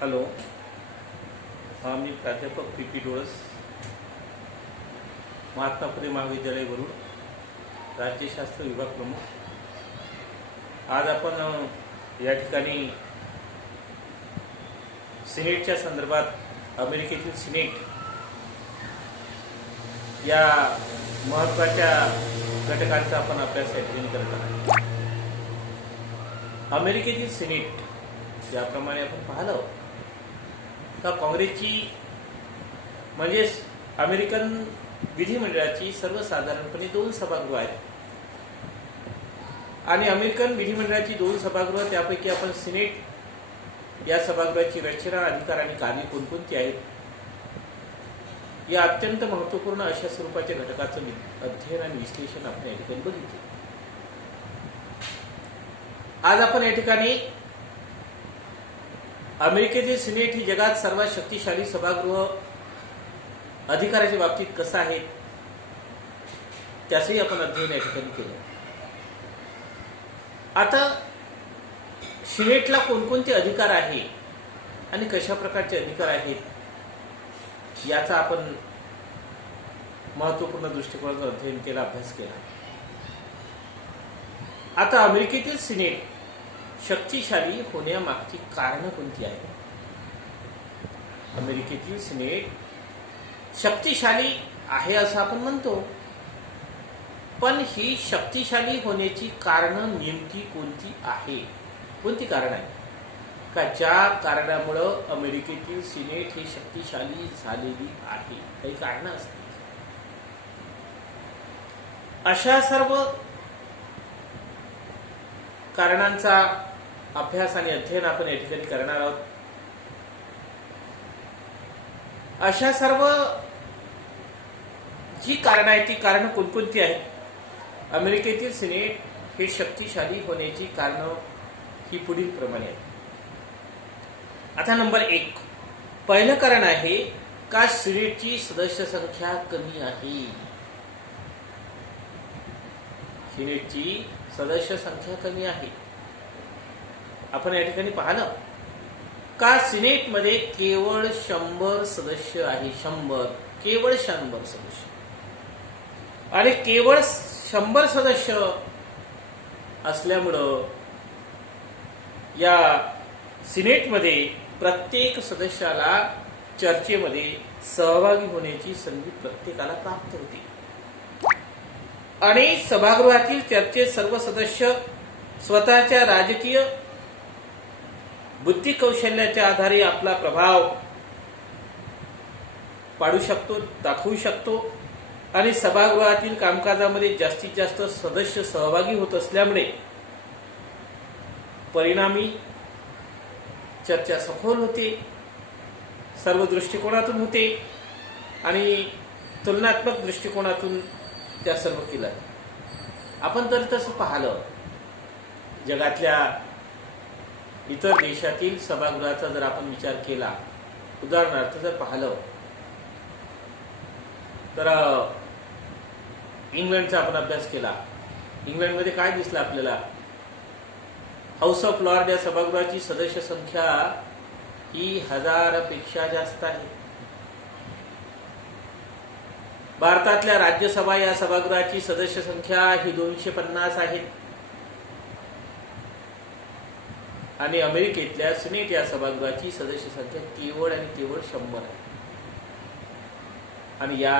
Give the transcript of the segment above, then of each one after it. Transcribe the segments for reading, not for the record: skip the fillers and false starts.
Hello, हा मी प्राध्यापक P डोळस, महात्मा फुले महाविद्यालय वरुड, राज्यशास्त्र विभाग प्रमुख. आज आपण या ठिकाणी सिनेटच्या संदर्भात अमेरिकेतील सिनेट या महत्त्वाच्या घटकांचा आपण अभ्यास करत आहोत. अमेरिकेतील सिनेट याप्रमाणे आपण पाहिलं का काँग्रेसची म्हणजेच अमेरिकन विधिमंडळाची सर्वसाधारणपणे 2 सभागृह आहेत आणि अमेरिकन विधिमंडळाची 2 सभागृह, त्यापैकी आपण सिनेट या सभागृहाची रचना, अधिकार आणि कार्य कोणकोणती आहेत या अत्यंत महत्त्वपूर्ण अशा स्वरूपाच्या घटकाचं अध्ययन आणि विश्लेषण आपण या ठिकाणी बघितले. आज आपण या ठिकाणी अमेरिकेतील सिनेट ही जगात सर्वात शक्तिशाली सभागृह अधिकाराच्या बाबतीत कसं आहे त्याचंही आपण अध्ययन या ठिकाणी केलं. आता सिनेटला कोणकोणते अधिकार आहे आणि कशा प्रकारचे अधिकार आहेत याचा आपण महत्त्वपूर्ण दृष्टिकोनातून अध्ययन केला, अभ्यास केला. आता अमेरिकेतील सिनेट शक्तिशाली होण्यामागची कारणं कोणती आहेत? अमेरिकेतील सिनेट शक्तिशाली आहे असं आपण म्हणतो, पण ही शक्तिशाली होण्याची कारणं नेमकी कोणती आहे? कोणती कारण आहे का ज्या कारणामुळं अमेरिकेतील सिनेट ही शक्तिशाली झालेली आहे? काही कारणं असतील. अशा सर्व कारणांचा अभ्यास आणि अध्ययन आपण या ठिकाणी करणार आहोत. अशा सर्व जी कारणं आहेत ती कारणं कोणकोणती आहेत? अमेरिकेतील सिनेट हे शक्तिशाली होण्याची कारणं ही पुढील प्रमाणे आहेत. आता नंबर 1, पहिलं कारण आहे का सिनेटची सदस्य संख्या कमी आहे. सिनेटची सदस्य संख्या कमी आहे. आपण या ठिकाणी पाहिलं का सिनेटमध्ये केवळ 100 सदस्य आहे. 100, केवळ 100 सदस्य, आणि केवळ 100 सदस्य असल्यामुळं या सिनेटमध्ये प्रत्येक सदस्याला चर्चेमध्ये सहभागी होण्याची संधी प्रत्येकाला प्राप्त होते आणि सभागृहातील चर्चेत सर्व सदस्य स्वतःच्या राजकीय बुद्धी कौशल्याच्या आधारे आपला प्रभाव पाडू शकतो, दाखवू शकतो आणि सभागृहातील कामकाजामध्ये जास्तीत जास्त सदस्य सहभागी होत असल्यामुळे परिणामी चर्चा सखोल होते, सर्व दृष्टिकोनातून होते आणि तुलनात्मक दृष्टिकोनातून त्या सर्व केल्या. आपण जर तसं पाहिलं, जगातल्या इतर देशातील सभागृहाचा जर आपण विचार केला, उदाहरणार्थ जर पाहिलं तर इंग्लंडचा आपण अभ्यास केला. इंग्लंडमध्ये काय दिसलं आपल्याला? हाऊस ऑफ लॉर्ड या सभागृहाची सदस्य संख्या ही 1000 पेक्षा जास्त आहे. भारतातल्या राज्यसभा या सभागृहाची सदस्य संख्या ही 250 आहे आणि अमेरिकेतल्या सिनेट या सभागृहाची सदस्य संख्या केवळ आणि केवळ 100 आहे. आणि या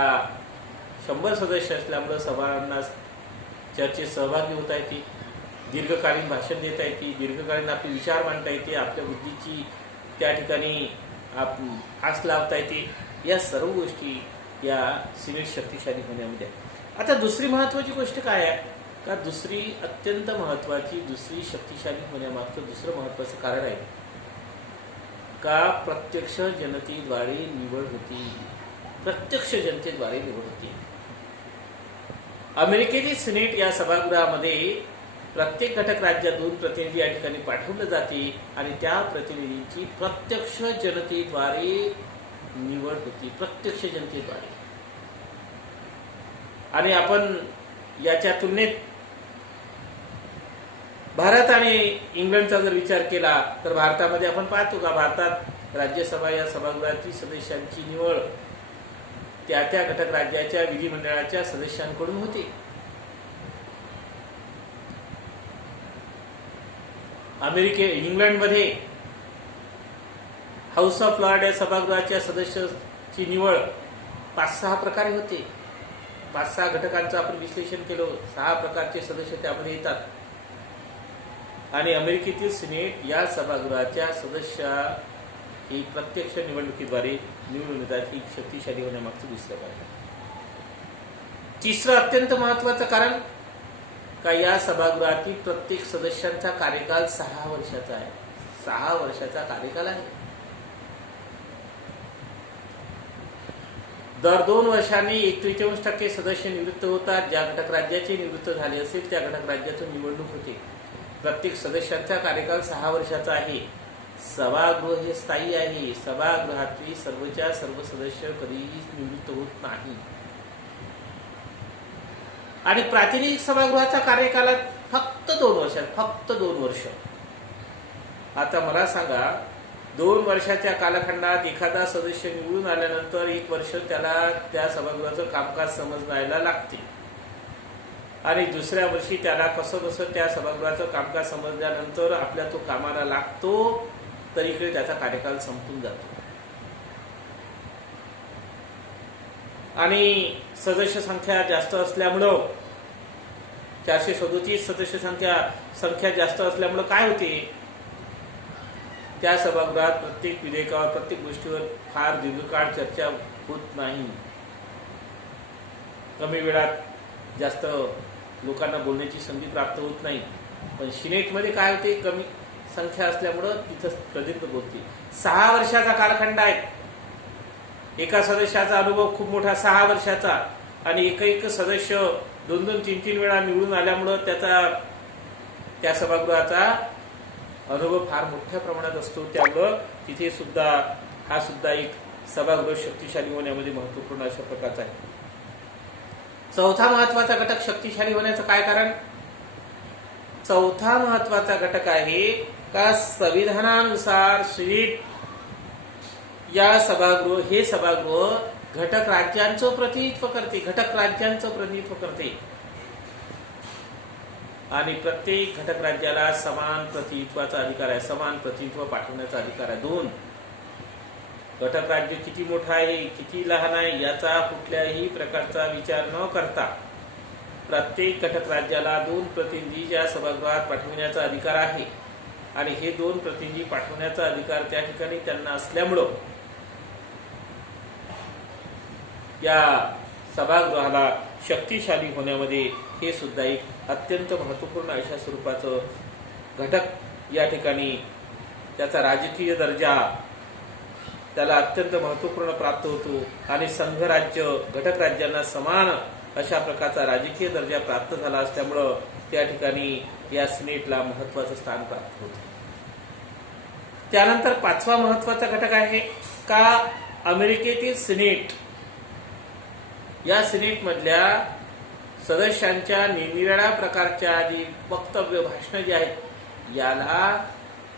100 सदस्य असल्यामुळे सभांना चर्चेत सहभागी होता येते, दीर्घकालीन भाषण देता येते, दीर्घकालीन आपले विचार मांडता येते, आपल्या बुद्धीची त्या ठिकाणी आस लावता येते. या सर्व गोष्टी या सिनेट शक्तिशाली होण्यामध्ये. आता दुसरी महत्वाची गोष्ट काय आहे का? दुसरी अत्यंत महत्वाची, दुसरी शक्तिशाली होण्यामागचं दुसरं महत्वाचं कारण आहे का प्रत्यक्ष जनतेद्वारे निवड होती. प्रत्यक्ष जनतेद्वारे निवड होती. अमेरिकेतील सिनेट या सभागृहामध्ये प्रत्येक घटक राज्यातून प्रतिनिधी या ठिकाणी पाठवले जाते आणि त्या प्रतिनिधींची प्रत्यक्ष जनतेद्वारे निवड होती. प्रत्यक्ष जनतेद्वारे. आणि आपण याच्या तुलनेत भारत आणि इंग्लंडचा जर विचार केला तर भारतामध्ये आपण पाहतो का भारतात राज्यसभा या सभागृहातील सदस्यांची निवड त्या त्या घटक राज्याच्या विधिमंडळाच्या सदस्यांकडून होते. इंग्लंडमध्ये हाऊस ऑफ लॉर्ड या सभागृहाच्या सदस्याची निवड 5-6 प्रकारे होते. 5-6 घटकांचं आपण विश्लेषण केलं. 6 प्रकारचे सदस्य त्यामध्ये येतात. आणि अमेरिकेतील सिनेट या सभागृहाच्या सदस्य ही प्रत्यक्ष निवडणुकीद्वारे निवडून येतात. ही शक्तिशाली होण्यामागचं दुसरं कारण. तिसरं अत्यंत महत्वाचं कारण का या सभागृहातील प्रत्येक सदस्यांचा कार्यकाल 6 वर्षाचा आहे. 6 वर्षाचा कार्यकाल आहे. दर 2 वर्षांनी 43% सदस्य निवृत्त होतात. ज्या घटक राज्याचे निवृत्त झाले असेल त्या घटक राज्यातून निवडणूक होते. प्रत्येक सदस्यांचा कार्यकाल 6 वर्षाचा आहे. सभागृह हे स्थायी आहे. सभागृहातली सर्वच्या सर्व सदस्य कधीही निवृत्त होत नाही. आणि प्रातिनिधिक सभागृहाचा कार्यकाल फक्त 2 वर्षात, फक्त 2 वर्ष. आता मला सांगा, 2 वर्षाच्या कालखंडात एखादा सदस्य निवडून आल्यानंतर 1 वर्ष त्याला त्या सभागृहाचं कामकाज समजायला लागते. आणि दुसऱ्या वर्षी त्याला कसं त्या सभागृहाचं कामकाज समजल्यानंतर आपल्या तो कामाला लागतो, तर इकडे त्याचा कार्यकाल संपून जातो. आणि सदस्य संख्या जास्त असल्यामुळं 437 सदस्य संख्या जास्त असल्यामुळं काय होते, त्या सभागृहात प्रत्येक विधेयकावर, प्रत्येक गोष्टीवर फार दीर्घकाळ चर्चा होत नाही. कमी वेळात जास्त लोकांना बोलण्याची संधी प्राप्त होत नाही. पण सिनेटमध्ये काय होते, कमी संख्या असल्यामुळं तिथं प्रदीर्घ बोलते. 6 वर्षाचा कालखंड आहे. एका सदस्याचा अनुभव खूप मोठा, 6 वर्षाचा. आणि एक सदस्य 2-2, 3-3 वेळा निवडून आल्यामुळं त्या सभागृहाचा अनुभव फार मोठ्या प्रमाणात असतो. त्यामुळं तिथे सुद्धा हा सुद्धा एक सभागृह शक्तिशाली होण्यामध्ये महत्वपूर्ण अशा प्रकारचा आहे. चौथा महत्वाचा घटक शक्तिशाली होण्याचं काय कारण? चौथा महत्वाचा घटक आहे का संविधानानुसार सिनेट हे सभागृह घटक राज्यांचं प्रतिनिधित्व करते. घटक राज्यांचं प्रतिनिधित्व करते. आणि प्रत्येक घटक राज्याला समान प्रतिनिधित्वाचा अधिकार आहे. समान प्रतिनिधित्व पाठवण्याचा अधिकार आहे. 2 घटक राज्य किती मोठा आहे, किती लहान आहे याचा कुठल्याही प्रकारचा विचार न करता प्रत्येक घटक राज्याला 2 प्रतिनिधी या सभागृहात पाठविण्याचा अधिकार आहे. आणि हे 2 प्रतिनिधी पाठवण्याचा अधिकार त्या ठिकाणी त्यांना असल्यामुळं या सभागृहाला शक्तिशाली होण्यामध्ये हे सुद्धा एक अत्यंत महत्वपूर्ण अशा स्वरूपाचं घटक या ठिकाणी त्याचा राजकीय दर्जा त्याला अत्यंत महत्वपूर्ण प्राप्त होतो. आणि संघराज्य घटक राज्यांना समान अशा प्रकारचा राजकीय दर्जा प्राप्त झाला असल्यामुळं त्या ठिकाणी या सिनेटला महत्वाचं स्थान प्राप्त होतं. त्यानंतर 5वा महत्वाचा घटक आहे का अमेरिकेतील सिनेट. या सिनेटमधल्या सदस्यांच्या निरनिराळ्या प्रकारच्या जी वक्तव्य, भाषणं जी आहेत याला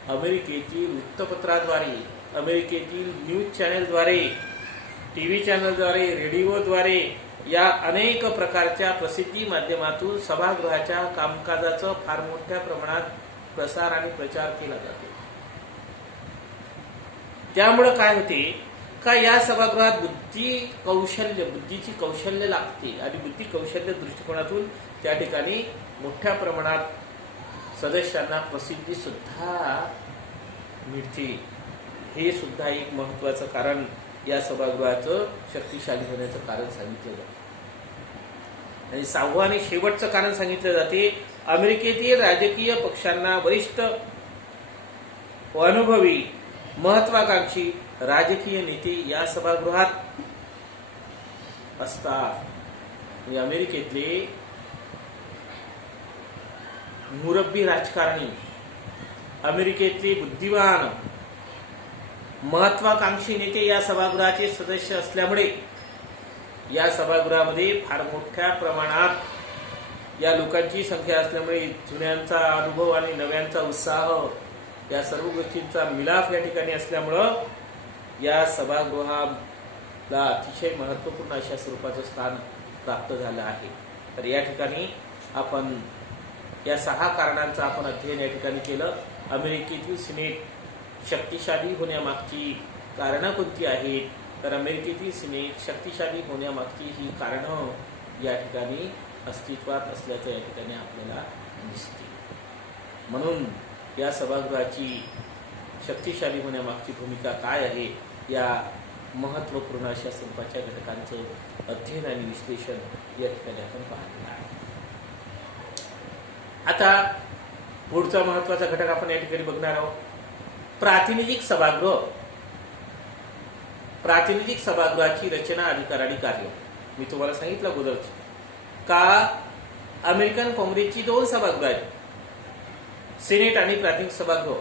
अमेरिकेतील वृत्तपत्राद्वारे, अमेरिकेतील न्यूज चॅनेलद्वारे, टीव्ही चॅनलद्वारे, रेडिओद्वारे या अनेक प्रकारच्या प्रसिद्धी माध्यमातून सभागृहाच्या कामकाजाचं फार मोठ्या प्रमाणात प्रसार आणि प्रचार केला जातो. त्यामुळं काय होते का या सभागृहात बुद्धीची कौशल्य लागते. आणि बुद्धी कौशल्य दृष्टिकोनातून त्या ठिकाणी मोठ्या प्रमाणात सदस्यांना प्रसिद्धी सुद्धा मिळते. हे सुद्धा एक महत्वाचं कारण या सभागृहाचं शक्तिशाली होण्याचं कारण सांगितलं जातं. आणि 6वं आणि शेवटचं कारण सांगितलं जाते, अमेरिकेतील राजकीय पक्षांना वरिष्ठ व अनुभवी महत्वाकांक्षी राजकीय नेते या सभागृहात असतात. अमेरिकेतले मुरब्बी राजकारणी, अमेरिकेतले बुद्धिमान महत्वाकांक्षी नेते या सभागृहाचे सदस्य असल्यामुळे या सभागृहामध्ये फार मोठ्या प्रमाणात या लोकांची संख्या असल्यामुळे जुन्यांचा अनुभव आणि नव्यांचा उत्साह या सर्व गोष्टींचा मिलाफ या ठिकाणी असल्यामुळं या सभागृहाला अतिशय महत्त्वपूर्ण अशा स्वरूपाचं स्थान प्राप्त झालं आहे. तर या ठिकाणी आपण या 6 कारणांचं आपण अध्ययन या ठिकाणी केलं. अमेरिकेतील सिनेट शक्तिशाली होण्यामागची कारणं कोणती आहेत? तर अमेरिकेतील सिनेट शक्तिशाली होण्यामागची ही कारणं या ठिकाणी अस्तित्वात असल्याचं या ठिकाणी आपल्याला दिसते. म्हणून या सभागृहाची शक्तिशाली होण्यामागची भूमिका काय आहे या महत्त्वपूर्ण अशा स्वरूपाच्या घटकांचं अध्ययन आणि विश्लेषण या ठिकाणी आपण पाहिलेलं आहे. आता पुढचा महत्त्वाचा घटक आपण या ठिकाणी बघणार आहोत. प्रातिनिधिक सभागृह. प्रातिनिधिक सभागृहाची रचना, अधिकार आणि कार्य. मी तुम्हाला सांगितलं अगोदरच का अमेरिकन काँग्रेसची 2 सभागृह आहेत, सिनेट आणि प्रातिनिधिक सभागृह.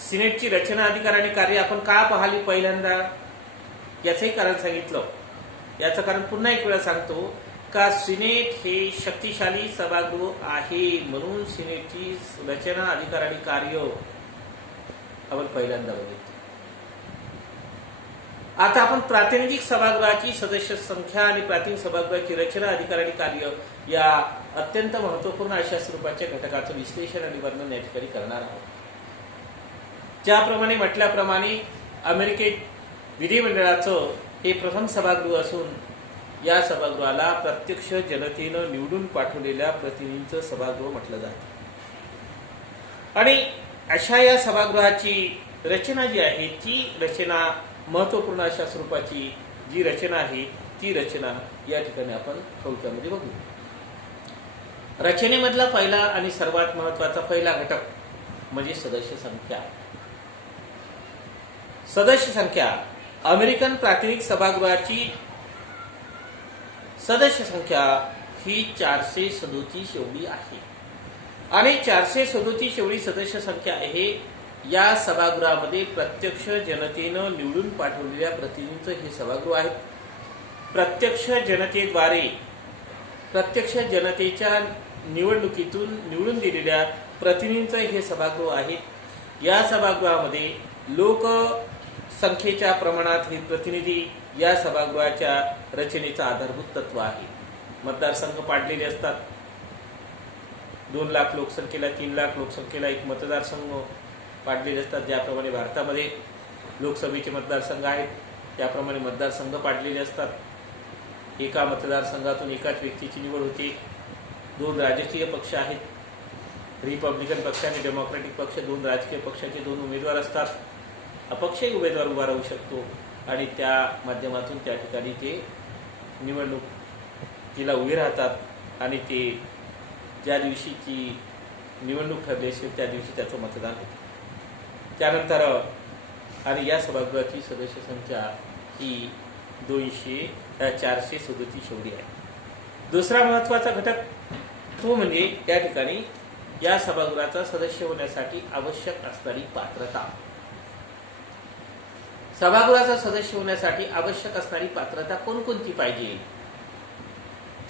सिनेटची रचना, अधिकार आणि कार्य आपण का पाहिली पहिल्यांदा याचंही कारण सांगितलं. याचं कारण पुन्हा एक वेळा सांगतो का सिनेट हे शक्तिशाली सभागृह आहे, म्हणून सिनेटची रचना, अधिकार आणि कार्य आपण पहिल्यांदा बघितलं. आता आपण प्रातिनिधिक सभागृहाची सदस्य संख्या आणि प्रातिनिधिक सभागृहाची रचना, अधिकार आणि कार्य या अत्यंत महत्त्वपूर्ण अशा स्वरूपाच्या घटकाचं विश्लेषण आणि वर्णन या ठिकाणी करणार आहोत. ज्याप्रमाणे म्हटल्याप्रमाणे अमेरिकेत विधिमंडळाचं हे प्रथम सभागृह असून या सभागृहाला प्रत्यक्ष जनतेनं निवडून पाठवलेल्या प्रतिनिधींचं सभागृह म्हटलं जातं. आणि अशा या सभागृहाची रचना जी आहे ती रचना महत्त्वपूर्ण अशा स्वरूपाची जी रचना आहे ती रचना या ठिकाणी आपण थोडक्यामध्ये बघू. रचनेमधला पहिला आणि सर्वात महत्त्वाचा पहिला घटक म्हणजे सदस्य संख्या. सदस्य संख्या. अमेरिकन प्रातिनिधिक सभागृहाची सदस्य संख्या ही 437 एवढी आहे आणि 437 एवढी सदस्य संख्या आहे. या सभागृहामध्ये प्रत्यक्ष जनतेनं निवडून पाठवलेल्या प्रतिनिधींचं हे सभागृह आहे. प्रत्यक्ष जनतेद्वारे, प्रत्यक्ष जनतेच्या निवडणुकीतून निवडून दिलेल्या प्रतिनिधींचं हे सभागृह आहे. या सभागृहामध्ये लोकसंख्येच्या प्रमाणात हे प्रतिनिधी या सभागृहाच्या रचनेचं आधारभूत तत्व आहे. मतदारसंघ पाडलेले असतात. 2 लाख लोकसंख्येला, 3 लाख लोकसंख्येला एक मतदारसंघ पाडलेले असतात. ज्याप्रमाणे भारतामध्ये लोकसभेचे मतदारसंघ आहेत त्याप्रमाणे मतदारसंघ पाडलेले असतात. एका मतदारसंघातून एकाच व्यक्तीची निवड होते. 2 राजकीय पक्ष आहेत, रिपब्लिकन पक्ष आणि डेमोक्रॅटिक पक्ष. 2 राजकीय पक्षाचे 2 उमेदवार असतात. अपक्षही उमेदवार उभा राहू शकतो आणि त्या माध्यमातून त्या ठिकाणी ते निवडणुकीला उभे राहतात आणि ते ज्या दिवशीची निवडणूक ठरली असेल त्या दिवशी त्याचं मतदान होतं. त्यानंतर आणि या सभागृहाची सदस्य संख्या ही 437 एवढी आहे. दुसरा महत्त्वाचा घटक तो म्हणजे या ठिकाणी या सभागृहाचा सदस्य होण्यासाठी आवश्यक असणारी पात्रता. सभागृहाचा सदस्य होण्यासाठी आवश्यक असणारी पात्रता कोणकोणती पाहिजे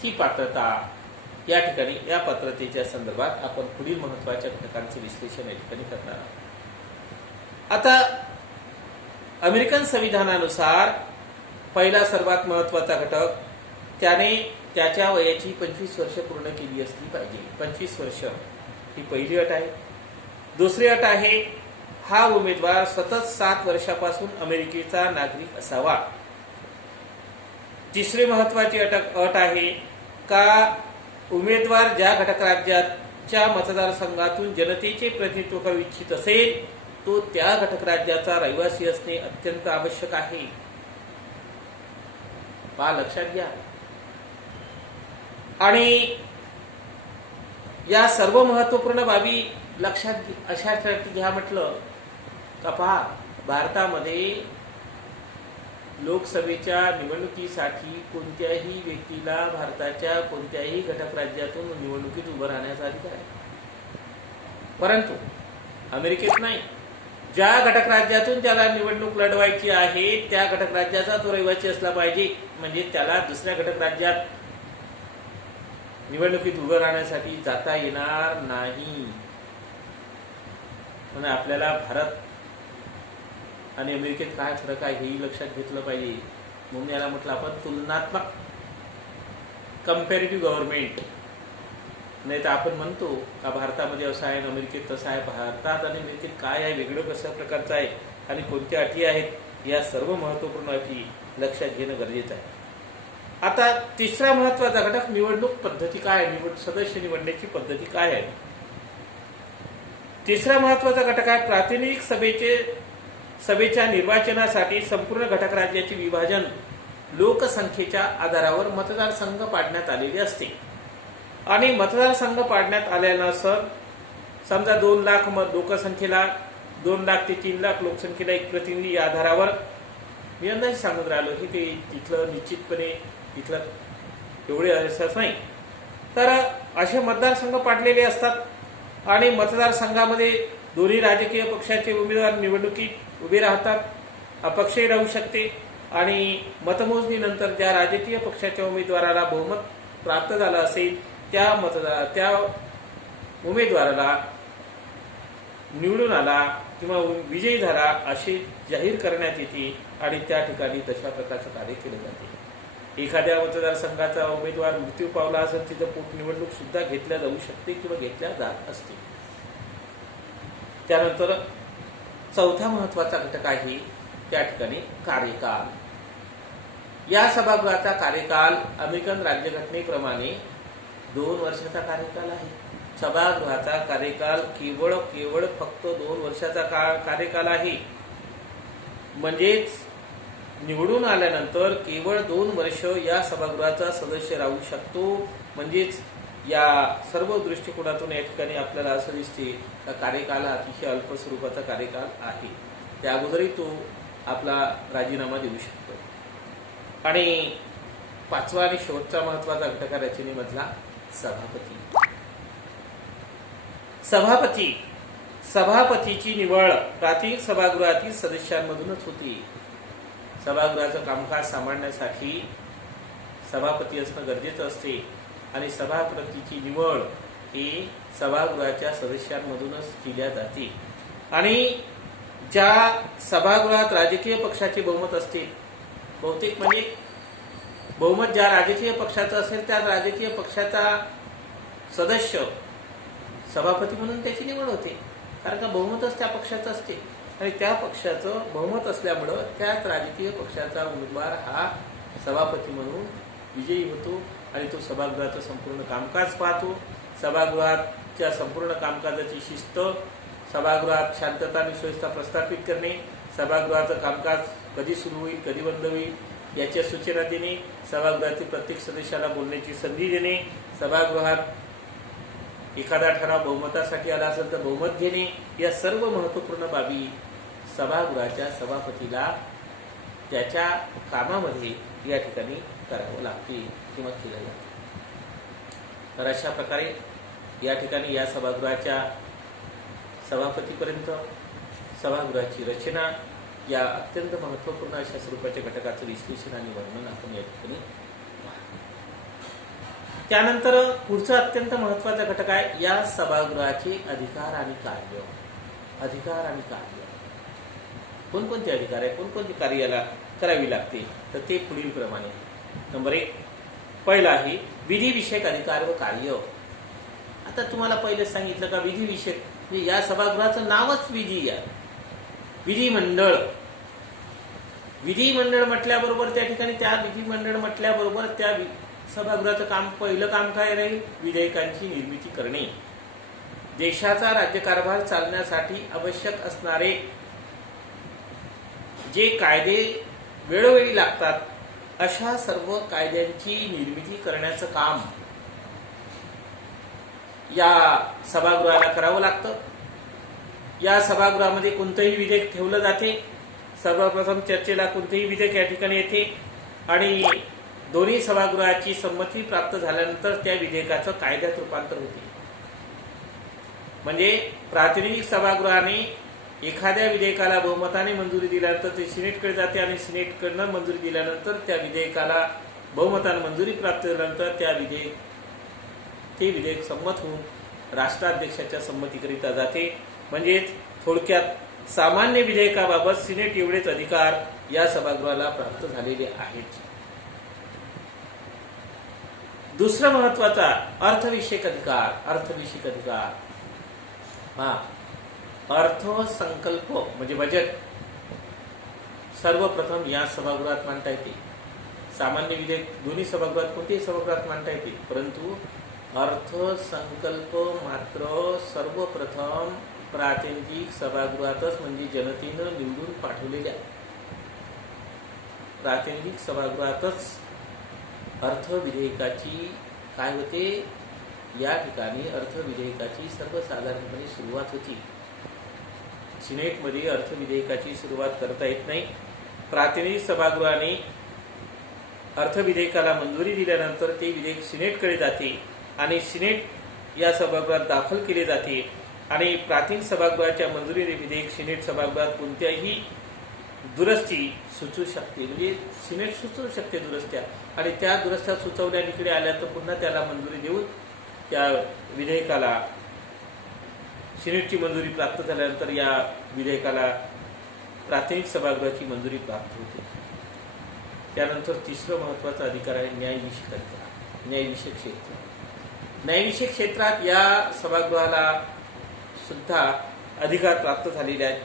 ती पात्रता या ठिकाणी या पात्रतेच्या संदर्भात आपण पुढील महत्त्वाच्या घटकांचे विश्लेषण या ठिकाणी करणार आहोत. आता अमेरिकन संविधानानुसार पहिला सर्वात महत्त्वाचा घटक त्याने त्याच्या वयाची 25 वर्ष पूर्ण केली असली पाहिजे. 25 वर्ष ही पहिली अट आहे. दुसरी अट आहे हा उमेदवार सतत 7 वर्षापासून अमेरिकेचा नागरिक असावा. तिसरी महत्त्वाची अट आहे का उमेदवार ज्या घटक राज्याच्या मतदारसंघातून जनतेचे प्रतिनिधित्व करू इच्छित असेल तो त्या घटक राज्याचा रहिवासी असणे अत्यंत आवश्यक आहे. लक्षात घ्या. आणि या सर्व महत्त्वपूर्ण बाबी लक्षात अशा घ्या म्हटलं का भारतामध्ये लोकसभेच्या निवडणुकीसाठी कोणत्याही व्यक्तीला भारताच्या कोणत्याही घटक राज्यातून निवडणुकीत उभं राहण्याचा अधिकार आहे. परंतु अमेरिकेत नाही. ज्या घटक राज्यातून त्याला निवडणूक लढवायची आहे त्या घटक राज्याचा तो रहिवासी असला पाहिजे, म्हणजे त्याला दुसऱ्या घटक राज्यात निवडणुकीत उभं राहण्यासाठी जाता येणार नाही. म्हणून आपल्याला भारत आणि अमेरिकेत काय फरक आहे हेही लक्षात घेतलं पाहिजे. म्हणून याला म्हटलं आपण तुलनात्मक कम्पॅरेटिव्ह गव्हर्नमेंट. नाही तर आपण म्हणतो का भारतामध्ये असं आहे, अमेरिकेत तसं आहे. भारतात आणि अमेरिकेत काय आहे, वेगळं कशा प्रकारचं आहे आणि कोणत्या अटी आहेत, या सर्व महत्त्वपूर्ण अटी लक्षात घेणं गरजेचं आहे. आता तिसरा महत्त्वाचा घटक निवडणूक पद्धती काय आहे, सदस्य निवडण्याची पद्धती काय आहे. तिसरा महत्त्वाचा घटक आहे प्रातिनिधिक सभेच्या निर्वाचनासाठी संपूर्ण घटक राज्याचे विभाजन लोकसंख्येच्या आधारावर मतदारसंघ पाडण्यात आलेले असते. आणि मतदारसंघ पाडण्यात आल्यानंतर समजा 2 लाख लोकसंख्येला 2 लाख ते 3 लाख लोकसंख्येला एक प्रतिनिधी या आधारावर मी अंदाजे सांगून राहिलो की ते तिथलं निश्चितपणे तिथलं एवढे असंच नाही. तर असे मतदारसंघ पाडलेले असतात आणि मतदारसंघामध्ये दोन्ही राजकीय पक्षाचे उमेदवार निवडणुकीत उभे राहतात. अपक्षही राहू शकते आणि मतमोजणीनंतर ज्या राजकीय पक्षाच्या उमेदवाराला बहुमत प्राप्त झालं असेल त्या उमेदवाराला निवडून आला किंवा विजयी झाला असे जाहीर करण्यात येते आणि त्या ठिकाणी तशा प्रकारचं कार्य केलं जाते. एखाद्या मतदारसंघाचा उमेदवार मृत्यू पावला असेल तिथं पोटनिवडणूक सुद्धा घेतल्या जाऊ शकते किंवा घेतल्या जात असते. त्यानंतर चौथा महत्वाचा घटक आहे त्या ठिकाणी कार्यकाल. या सभागृहाचा कार्यकाल अमेरिकन राज्यघटनेप्रमाणे 2 वर्षाचा कार्यकाल आहे. सभागृहाचा कार्यकाल केवळ फक्त 2 वर्षाचा कार्यकाल आहे. म्हणजेच निवडून आल्यानंतर केवळ 2 वर्ष या सभागृहाचा सदस्य राहू शकतो. म्हणजेच या सर्व दृष्टिकोनातून या ठिकाणी आपल्याला असं दिसते का कार्यकाल अतिशय अल्प स्वरूपाचा कार्यकाल आहे. त्या अगोदरही तो आपला राजीनामा देऊ शकतो. आणि 5वा आणि शेवटचा महत्वाचा घटक आहे रचनेमधला सभापतीची निवड प्रातिनिधिक सभागृहातील सदस्यांमधूनच होती. सभागृहाचं कामकाज सांभाळण्यासाठी सभापती असणं गरजेचं असते आणि सभापतीची निवड ही सभागृहाच्या सदस्यांमधूनच केल्या जाते. आणि ज्या सभागृहात राजकीय पक्षाचे बहुमत असते, बहुतेक म्हणजे बहुमत ज्या राजकीय पक्षाचं असेल त्या राजकीय पक्षाचा सदस्य सभापती म्हणून त्याची निवड होते. कारण का बहुमतच त्या पक्षाचं असते आणि त्या पक्षाचं बहुमत असल्यामुळं त्याच राजकीय पक्षाचा उमेदवार हा सभापती म्हणून विजयी होतो आणि तो सभागृहाचं संपूर्ण कामकाज पाहतो. सभागृहाच्या संपूर्ण कामकाजाची शिस्त, सभागृहात शांतता आणि सुव्यवस्था प्रस्थापित करणे, सभागृहाचं कामकाज कधी सुरू होईल कधी बंद होईल याच्या सूचना देणे, सभागृहातील प्रत्येक सदस्याला बोलण्याची संधी देणे, सभागृहात एखादा ठराव बहुमतासाठी आला असेल तर बहुमत घेणे, या सर्व महत्त्वपूर्ण बाबी सभागृहाच्या सभापतीला त्याच्या कामामध्ये या ठिकाणी करावं लागते किंवा केलं जाते. तर अशा प्रकारे या ठिकाणी या सभागृहाच्या सभापतीपर्यंत सभागृहाची रचना या अत्यंत महत्त्वपूर्ण अशा स्वरूपाच्या घटकाचं विश्लेषण आणि वर्णन आपण या ठिकाणी. त्यानंतर पुढचा अत्यंत महत्त्वाचा घटक आहे या सभागृहाचे अधिकार आणि कार्य. कोणकोणते अधिकार आहे, कोणकोणती कार्य याला करावी लागते तर ते पुढील प्रमाणे. नंबर 1 पहिला आहे विधिविषयक अधिकार व कार्य. आता तुम्हाला पहिले सांगितलं का विधिविषयक म्हणजे या सभागृहाचं नावच विधी आहे. विधिमंडळ म्हटल्याबरोबर त्या ठिकाणी त्या विधिमंडळ म्हटल्याबरोबर त्या सभागृहाचं पहिलं काम काय राहील, विधेयकांची निर्मिती करणे. देशाचा राज्यकारभार चालण्यासाठी आवश्यक असणारे जे कायदे वेळोवेळी लागतात अशा सर्व कायद्यांची निर्मिती करण्याचं काम या सभागृहाला करावं लागतं. या सभागृहामध्ये कोणतंही विधेयक ठेवलं जाते. सर्वप्रथम चर्चेला कोणतेही विधेयक या ठिकाणी येते आणि दोन्ही सभागृहाची संमती प्राप्त झाल्यानंतर त्या विधेयकाचं कायद्यात रूपांतर होते. म्हणजे प्रातिनिधिक सभागृहाने एखाद्या विधेयकाला बहुमताने मंजुरी दिल्यानंतर ते सिनेटकडे जाते आणि सिनेटकडनं मंजुरी दिल्यानंतर त्या विधेयकाला बहुमताने मंजुरी प्राप्त झाल्यानंतर ते विधेयक संमत होऊन राष्ट्राध्यक्षाच्या संमतीकरिता जाते. म्हणजेच थोडक्यात सामान्य विधेयकाबाबत सिनेट एवढेच अधिकार या सभागृहाला प्राप्त झालेले आहेत. दुसरा महत्वाचा अर्थविषयक अधिकार. अर्थविषयक अधिकार हा अर्थसंकल्प म्हणजे बजेट सर्वप्रथम या सभागृहात मांडता येते. सामान्य विधेयक दोन्ही सभागृहात कोणत्याही सभागृहात मांडता येते, परंतु अर्थसंकल्प मात्र सर्वप्रथम प्रातिनिधिक सभागृहातच म्हणजे जनतेनं निवडून पाठवलेल्या प्रातिनिधिक सभागृहातच अर्थविधेयकाची काय होते, या ठिकाणी अर्थविधेयकाची सर्वसाधारणपणे सुरुवात होती. सिनेटमध्ये अर्थविधेयकाची सुरुवात करता येत नाही. प्रातिनिधिक सभागृहाने अर्थविधेयकाला मंजुरी दिल्यानंतर ते विधेयक सिनेटकडे जाते आणि सिनेट या सभागृहात दाखल केले जाते आणि प्रातिनिधिक सभागृहाच्या मंजुरीने विधेयक सिनेट सभागृहात कोणत्याही दुरुस्ती सुचवू शकते. म्हणजे सिनेट सुचवू शकते दुरुस्त्या, आणि त्या दुरुस्त्या सुचवल्या इकडे आल्या तर पुन्हा त्याला मंजुरी देऊन त्या विधेयकाला सिनेटची मंजुरी प्राप्त झाल्यानंतर या विधेयकाला प्रातिनिधिक सभागृहाची मंजुरी प्राप्त होते. त्यानंतर तिसरं महत्वाचा अधिकार आहे न्यायविषयक अधिकार. न्यायविषयक क्षेत्र. न्यायविषयक क्षेत्रात या सभागृहाला सुद्धा अधिकार प्राप्त झालेले आहेत.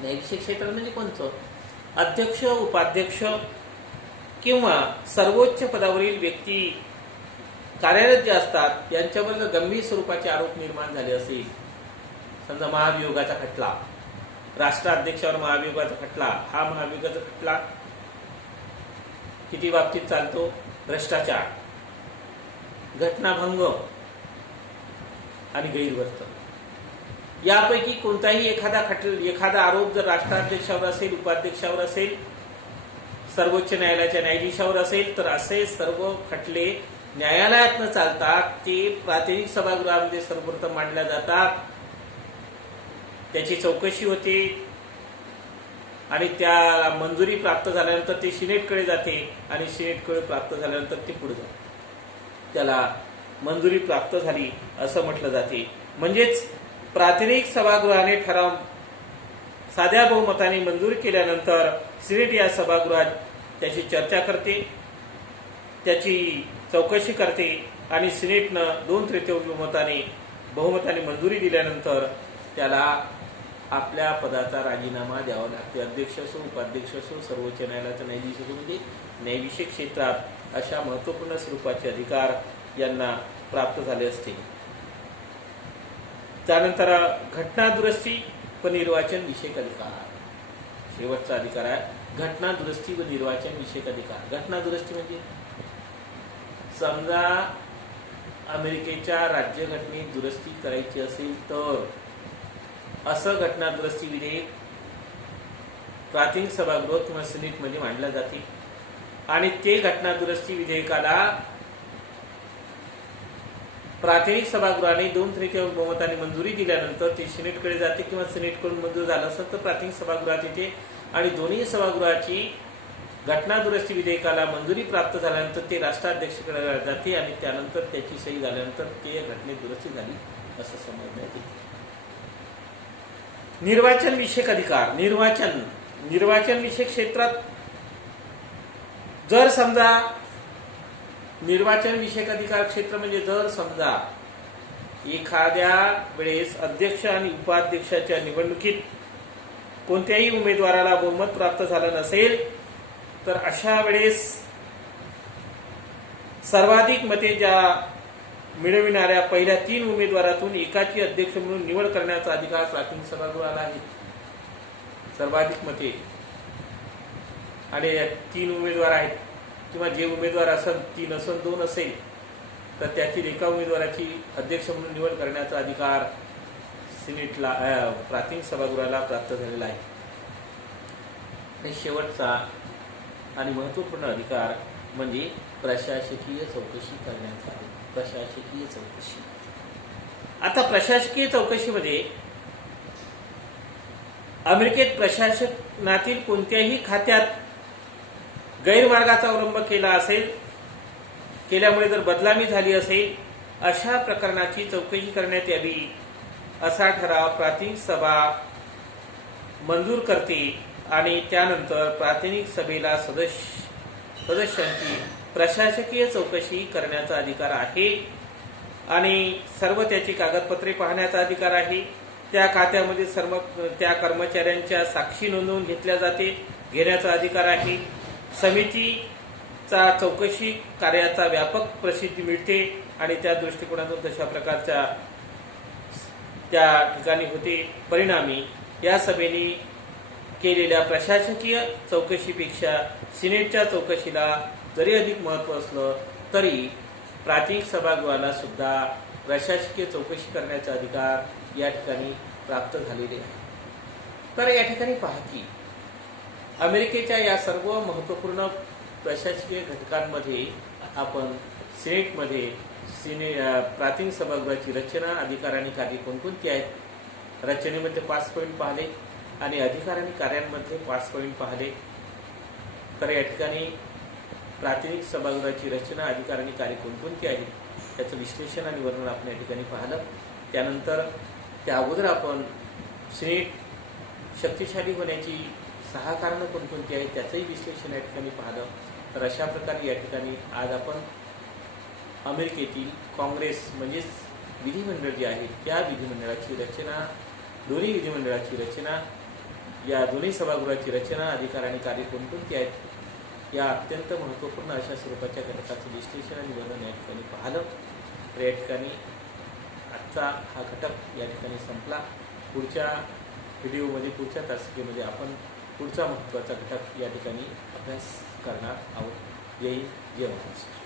न्यायविषयक क्षेत्र म्हणजे कोणतं? अध्यक्ष, उपाध्यक्ष किंवा सर्वोच्च पदावरील व्यक्ती कार्यरत जे असतात यांच्यावर जर गंभीर स्वरूपाचे आरोप निर्माण झाले असेल, समजा महाभियोगाचा खटला, राष्ट्राध्यक्षावर महाभियोगाचा खटला, हा महाभियोगाचा खटला किती बाबतीत चालतो? भ्रष्टाचार, घटनाभंग आणि गैरवर्तन. यापैकी कोणताही एखादा आरोप जर राष्ट्राध्यक्षावर असेल, उपाध्यक्षावर असेल, सर्वोच्च न्यायालयाच्या न्यायाधीशावर असेल, तर असे सर्व खटले न्यायालयात न चालतात ते प्रातिनिधिक सभागृहामध्ये सर्वप्रथम मांडल्या जातात. त्याची चौकशी होते आणि त्या मंजुरी प्राप्त झाल्यानंतर ते सिनेटकडे जाते आणि सिनेटकडे प्राप्त झाल्यानंतर ते पुढे जाते. त्याला मंजुरी प्राप्त झाली असं म्हटलं जाते. म्हणजेच प्रातिनिधिक सभागृहाने ठराव साध्या बहुमताने मंजूर केल्यानंतर सिनेट या सभागृहात त्याची चर्चा करते, त्याची चौकशी करते आणि सिनेटनं 2/3 बहुमताने मंजुरी दिल्यानंतर त्याला आपल्या पदाचा राजीनामा द्यावा लागते. अध्यक्ष असो, उपाध्यक्ष असो, सर्वोच्च न्यायालयाचा न्यायाधीश असो, म्हणजे न्यायविषयक क्षेत्रात अशा महत्त्वपूर्ण स्वरूपाचे अधिकार यांना प्राप्त झाले असते. त्यानंतर घटना दुरुस्ती व निर्वाचन विषयक अधिकार. शेवटचा अधिकार आहे घटना दुरुस्ती व निर्वाचन विषयक अधिकार. घटना दुरुस्ती म्हणजे समजा अमेरिकेच्या राज्यघटनेत दुरुस्ती करायची असेल तर असं घटना दुरुस्ती विधेयक प्रातिनिधिक सभागृह किंवा सिनेटमध्ये मांडला जाते आणि ते घटना दुरुस्ती विधेयकाला प्रातिनिधिक सभागृहाने 2/3 बहुमताने मंजुरी दिल्यानंतर ते सिनेटकडे जाते किंवा सिनेटकडून मंजूर झालं असेल तर प्रातिनिधिक सभागृहात येते आणि दोन्ही सभागृहाची घटना दुरुस्ती विधेयकाला मंजुरी प्राप्त झाल्यानंतर ते राष्ट्राध्यक्षाकडे जाते आणि त्यानंतर त्याची सही झाल्यानंतर ते घटनेत दुरुस्ती झाली असं समजण्यात येते. निर्वाचन विषयक अधिकार. निर्वाचन विषयक क्षेत्रात जर समजा निर्वाचन विषयक अधिकार क्षेत्र म्हणजे जर समजा एखाद्या वेळेस अध्यक्ष आणि उपाध्यक्षाच्या निवडणुकीत कोणत्याही उमेदवाराला बहुमत प्राप्त झालं नसेल तर अशा वेळेस सर्वाधिक मते ज्या मिळविणाऱ्या पहिल्या 3 उमेदवारातून एकाची अध्यक्ष म्हणून निवड करण्याचा अधिकार प्रातिनिधिक सभागृहाला आहे. सर्वाधिक मते आणि 3 उमेदवार आहेत किंवा जे उमेदवार असेल 3 असेल 2 असेल तर त्यातील एका उमेदवाराची अध्यक्ष म्हणून निवड करण्याचा अधिकार सिनेटला प्रातिनिधिक सभागृहाला प्राप्त झालेला आहे. आणि शेवटचा आणि महत्त्वपूर्ण अधिकार म्हणजे प्रशासकीय चौकशी करण्याचा. प्रशासकीय चौकशी. आता प्रशासकीय चौकशीमध्ये अमेरिकेत प्रशासनातील कोणत्याही खात्यात गैरमार्गाचा अवलंब केला असेल, केल्यामुळे जर बदनामी झाली असेल, अशा प्रकरणाची चौकशी करण्यात यावी असा ठराव प्रातिनिधिक सभा मंजूर करते आणि त्यानंतर प्रातिनिधिक सभेला सदस्यांची प्रशासकीय चौकशी करण्याचा अधिकार आहे आणि सर्व त्याची कागदपत्रे पाहण्याचा अधिकार आहे. त्या खात्यामध्ये सर्व त्या कर्मचाऱ्यांच्या साक्षी नोंदवून घेण्याचा अधिकार आहे. समितीचा चौकशी कार्याचा व्यापक प्रसिद्धी मिळते आणि त्या दृष्टिकोनातून तशा प्रकारच्या त्या ठिकाणी होते. परिणामी या सभेने केलेल्या प्रशासकीय चौकशीपेक्षा सिनेटच्या चौकशीला जरी अधिक महत्त्व असलं तरी प्रातिनिधिक सभागृहाला सुद्धा प्रशासकीय चौकशी करण्याचा अधिकार या ठिकाणी प्राप्त झालेले आहे. तर या ठिकाणी पहा की अमेरिकेच्या या सर्व महत्त्वपूर्ण प्रशासकीय घटकांमध्ये आपण सिनेटमध्ये प्रातिनिधिक सभागृहाची रचना, अधिकार आणि कार्य कोणकोणती आहेत, रचनेमध्ये 5 पॉईंट पाहिले आणि अधिकार आणि कार्यांमध्ये 5 पॉईंट पाहिले. तर या ठिकाणी प्रातिनिधिक सभागृहाची रचना, अधिकार आणि कार्य कोणकोणती आहेत त्याचं विश्लेषण आणि वर्णन आपण या ठिकाणी पाहिलं. त्यानंतर त्या अगोदर आपण सिनेट शक्तिशाली होण्याची 6 कारणं कोणकोणती आहेत त्याचंही विश्लेषण या ठिकाणी पाहिलं. तर अशा प्रकारे या ठिकाणी आज आपण अमेरिकेतील काँग्रेस म्हणजेच विधिमंडळ जे आहे त्या विधिमंडळाची रचना, दोन्ही विधिमंडळाची रचना, या दोन्ही सभागृहाची रचना, अधिकार आणि कार्य कोणकोणती आहेत या अत्यंत महत्त्वपूर्ण अशा स्वरूपाच्या घटकाचं विश्लेषण आणि वर्णन या ठिकाणी पाहिलं. तर या ठिकाणी आजचा हा घटक या ठिकाणी संपला. पुढच्या व्हिडिओमध्ये, पुढच्या तासिकेमध्ये आपण पुढचा महत्त्वाचा घटक या ठिकाणी अभ्यास करणार आहोत. जय हिंद, जय महाराष्ट्र.